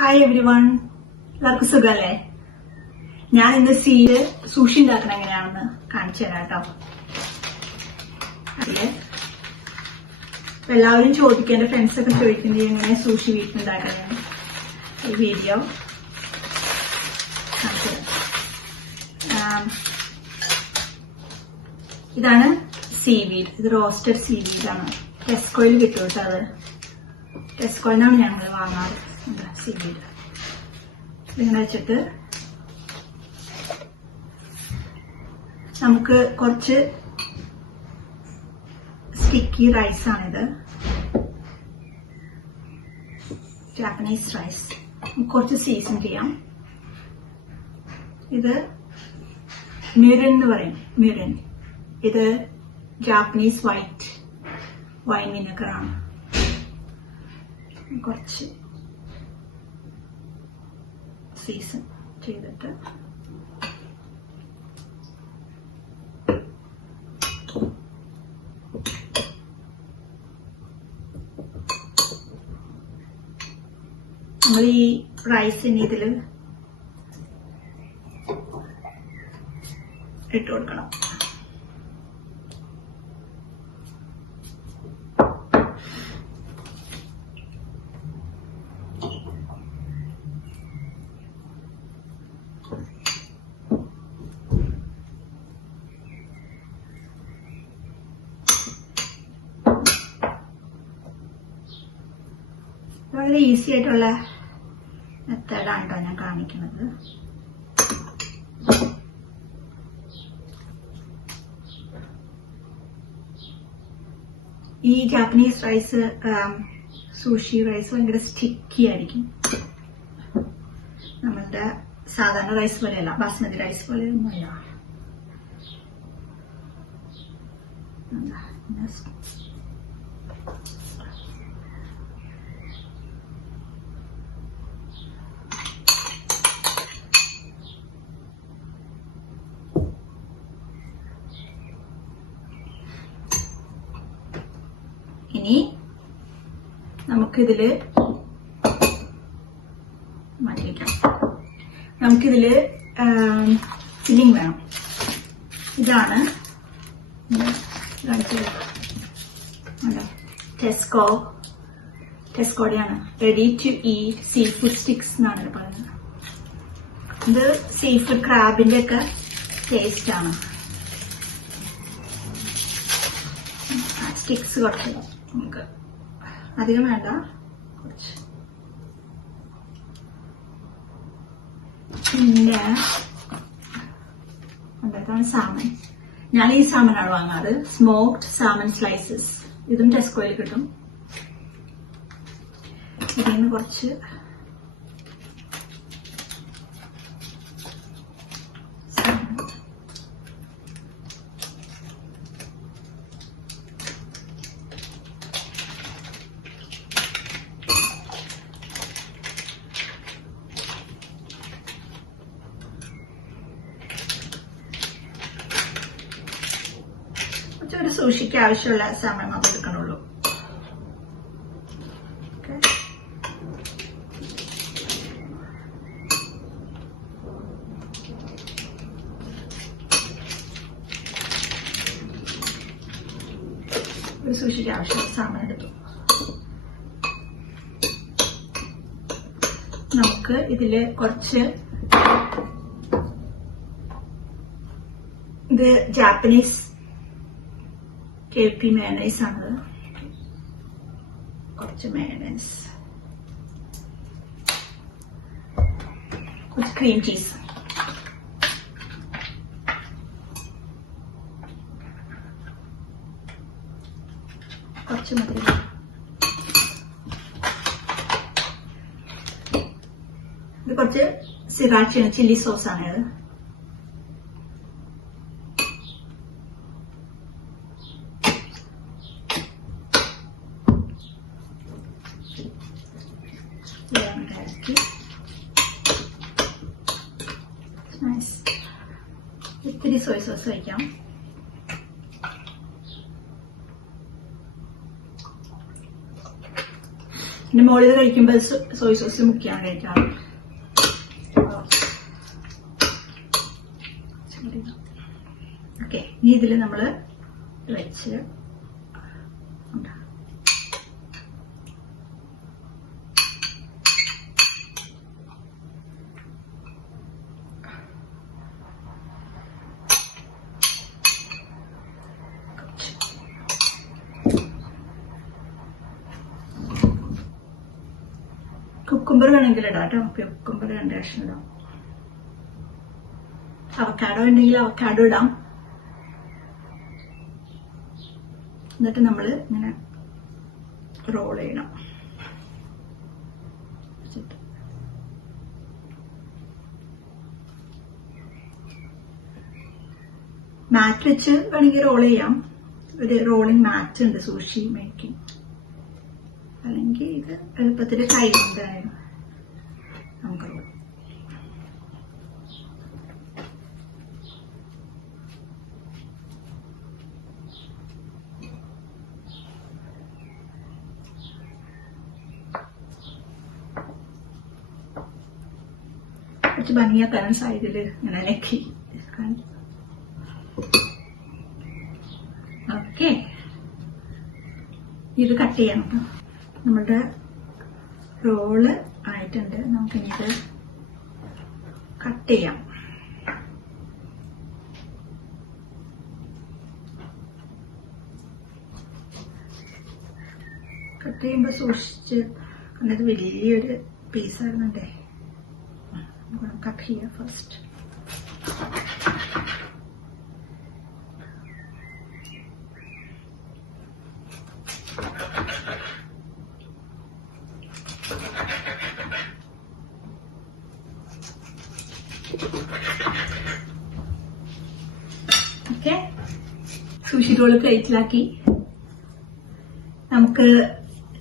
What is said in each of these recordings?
Hi every one, എല്ലാവർക്കും സുഖല്ലേ? ഞാൻ ഇന്ന് സൂഷി ഉണ്ടാക്കണം എങ്ങനെയാണെന്ന് കാണിച്ചു തരാം കേട്ടോ. അതില് എല്ലാവരും ചോദിക്കും, എന്റെ ഫ്രണ്ട്സ് ഒക്കെ ചോദിക്കുന്നത് എങ്ങനെ സൂഷി വീട്ടിലുണ്ടാക്കാൻ. ഈ വീഡിയോ കാണിച്ചു തരാം. ഇതാണ് സീവീഡ്. ഇത് റോസ്റ്റഡ് സീവീഡാണ്. ടെസ്കോയിൽ കിട്ടും കേട്ടോ. അത് ടെസ്കോയിലാണ് ഞങ്ങൾ വാങ്ങാറ്. സീവീഡ് ഇങ്ങനെ വെച്ചിട്ട് നമുക്ക് കുറച്ച് സ്റ്റിക്കി റൈസ് ആണിത്, ജാപ്പനീസ് റൈസ്. കുറച്ച് സീസൺ ചെയ്യാം. ഇത് മിറിൻ എന്ന് പറയും, മിറിൻ. ഇത് ജാപ്പനീസ് വൈറ്റ് വൈൻ വിനെഗറാണ്. കുറച്ച് സീസൺ ചെയ്തിട്ട് നമ്മൾ ഈ റൈസിന് ഇതിൽ ഇട്ട് കൊടുക്കണം. വളരെ ഈസി ആയിട്ടുള്ള മെത്തേഡാണ് കേട്ടോ ഞാൻ കാണിക്കുന്നത്. ഈ ജാപ്പനീസ് റൈസ്, സൂഷി റൈസ് ഭയങ്കര സ്റ്റിക്കി ആയിരിക്കും. നമ്മളുടെ സാധാരണ റൈസ് പോലെയല്ല, ബാസ്മതി റൈസ് പോലെയൊന്നുമല്ല. ഇനി നമുക്കിതില് മാറ്റിവെക്കാം. നമുക്കിതില് ഫില്ലിംഗ് വേണം. ഇതാണ് ടെസ്കോടെയാണ് ready to eat seafood sticks എന്നാണ് പറയുന്നത്. ഇത് സീ ഫുഡ് ക്രാബിന്റെ ഒക്കെ ടേസ്റ്റ് ആണ്. സ്റ്റിക്സ് കുറച്ച് നമുക്ക് അധികം വേണ്ട, കുറച്ച്. പിന്നെ ഉണ്ടാക്കാൻ സാമൻ. ഞാൻ ഈ സാമനാണ് വാങ്ങാറ്, സ്മോക്ഡ് സാമൻ സ്ലൈസസ്. ഇതും ടെസ്കോയിൽ കിട്ടും. ഇതിൽ നിന്ന് കുറച്ച് ഒരു സൂഷിക്ക് ആവശ്യമുള്ള സമയം നമുക്ക് എടുക്കണുള്ളൂ. ഒരു സൂഷിക്ക് ആവശ്യമുള്ള സാമാൻ എടുത്തു. നമുക്ക് ഇതില് കുറച്ച്, ഇത് ജാപ്പനീസ് KP മയോണൈസ് ആണ്. കുറച്ച് മയോണൈസ്, കുറച്ച് ക്രീം ചീസ്, കുറച്ച് മതി. ഇത് കുറച്ച് സിറാച്ച ചില്ലി സോസ് ആണ്. ഇത് ഇത്തിരി സോയ സോസ് വയ്ക്കാം. പിന്നെ മുകളിൽ കഴിക്കുമ്പോൾ സോയ് സോസ് മുക്കിയാണ് കഴിക്കാറ്. ഓക്കെ, ഇനി ഇതിൽ നമ്മൾ വെച്ച് കുക്കുംബർ വേണമെങ്കിൽ ഇടാം കേട്ടോ. കുക്കുംബർ 2 കഷ്ണം ഇടാം. അവക്കാഡോ ഉണ്ടെങ്കിൽ അവക്കാഡോ ഇടാം. എന്നിട്ട് നമ്മൾ ഇങ്ങനെ റോൾ ചെയ്യണം. മാറ്റ് വെച്ച് വേണമെങ്കിൽ റോൾ ചെയ്യാം. ഒരു റോളിംഗ് മാറ്റ് ഉണ്ട് സൂഷി മേക്കിംഗ്. അല്ലെങ്കിൽ ഇത് എളുപ്പത്തിൽ കൈ കൊണ്ടായാലും നമുക്ക് റോൾ. കുറച്ച് ഭംഗിയാക്കാൻ സൈഡിൽ ഇങ്ങനെ നെക്കി. ഓക്കെ, ഇത് കട്ട് ചെയ്യണം കേട്ടോ. നമ്മുടെ റോള് ആയിട്ടുണ്ട്. നമുക്കിത് കട്ട് ചെയ്യാം. കട്ട് ചെയ്യുമ്പോൾ സൂക്ഷിച്ച്, അത് വലിയൊരു പീസായിരുന്നുണ്ടേ. കട്ട് ചെയ്യാം ഫസ്റ്റ്. ഓക്കെ, സുഷി റോള് പ്ലേറ്റിലാക്കി. നമുക്ക്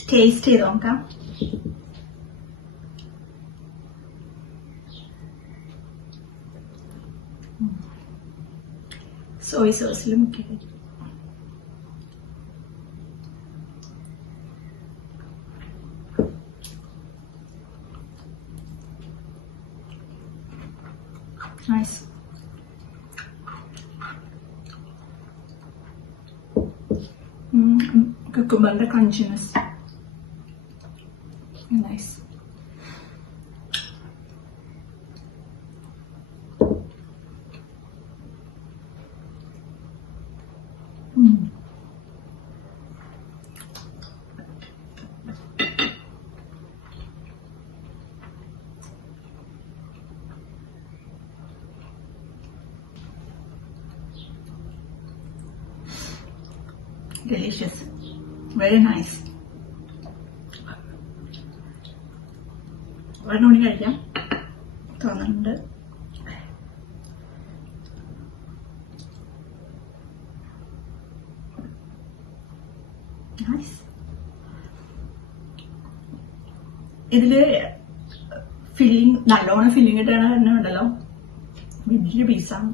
ടേസ്റ്റ് ചെയ്ത് നോക്കാം. സോയ് സോസിൽ മുക്കി കഴിക്കും. Nice. Cucumber crunchiness. Nice. Delicious. Very nice. ഒരെണ്ണം കൂടി കഴിക്കാം തോന്നുന്നുണ്ട്. നൈസ്. ഇതില് ഫില്ലിങ് നല്ലോണം ഫില്ലിങ് ഇട്ടാണ് തന്നെ ഉണ്ടല്ലോ. വലിയ പീസാണ്.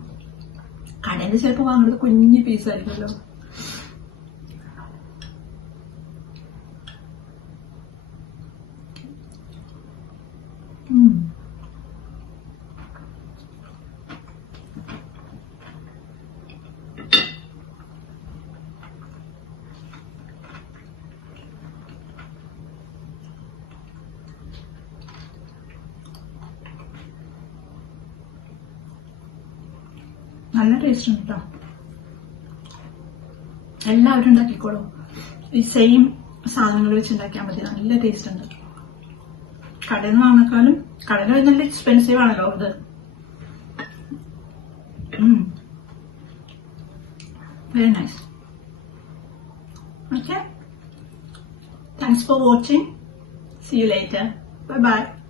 കടയിൽ ചിലപ്പോൾ വാങ്ങുന്നത് കുഞ്ഞു പീസായിരിക്കുമല്ലോ. നല്ല ടേസ്റ്റ് ഉണ്ട് കേട്ടോ. എല്ലാവരും ഉണ്ടാക്കിക്കോളൂ. ഈ സെയിം സാധനങ്ങൾ വെച്ച് ഉണ്ടാക്കിയാൽ മതി. നല്ല ടേസ്റ്റ് ഉണ്ട്. കടയിൽ നിന്ന് വാങ്ങിക്കാളും, കടയിൽ നല്ല എക്സ്പെൻസീവ് ആണല്ലോ ഇത്. Very nice. Okay, thanks for watching. See you later. Bye bye.